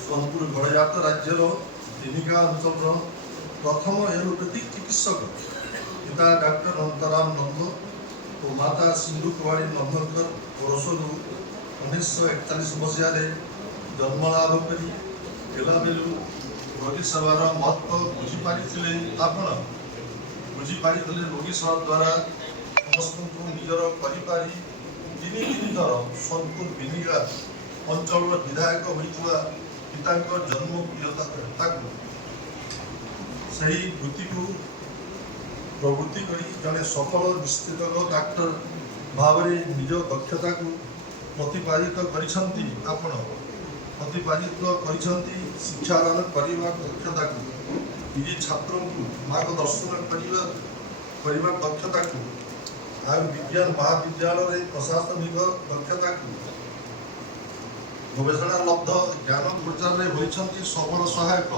सोनपुर गड़जात राज्यर दिनिका अंचल प्रथम एलोपैथिक चिकित्सक पिता डॉक्टर अनंतराम नंद और माता सिंधु कुमारी नंदकर वर्षरू 1941 मसीह जन्म लाभ कर रोगी सेवार महत्व बुझीपारी आपण बुझीपारी रोगी सेवा द्वारा समस्त निजर करी तीन थर सोनपुर बिनिका अंचल विधायक होता पिता जन्म से वृत्ति को प्रवृत्ति कर जड़े सफल निश्चित डाक्टर भाव निज दक्षता को प्रतिपादित कर शिक्षादान करने दक्षता को निज छात्र को मार्गदर्शन करने दक्षता को आयु विज्ञान महाविद्यालय प्रशासनिक दक्षता को गवेषणा लब्ध ज्ञान प्रचार में होती सबल सहायक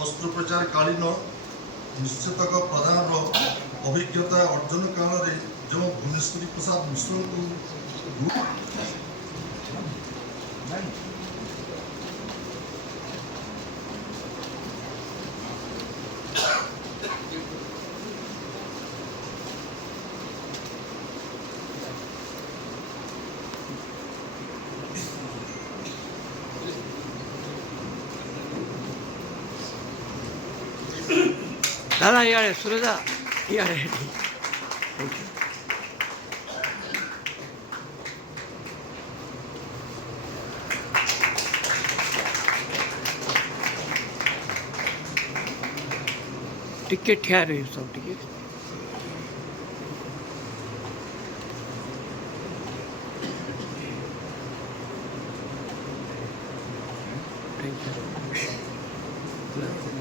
अस्त्रोपचार कालीन निश्चित प्रधान अभिज्ञता अर्जन काल में जो भुवनेश्वरी प्रसाद मिश्र को दादा यार सुरेदा यार टिके ठिया रही सब टिके थैंक यू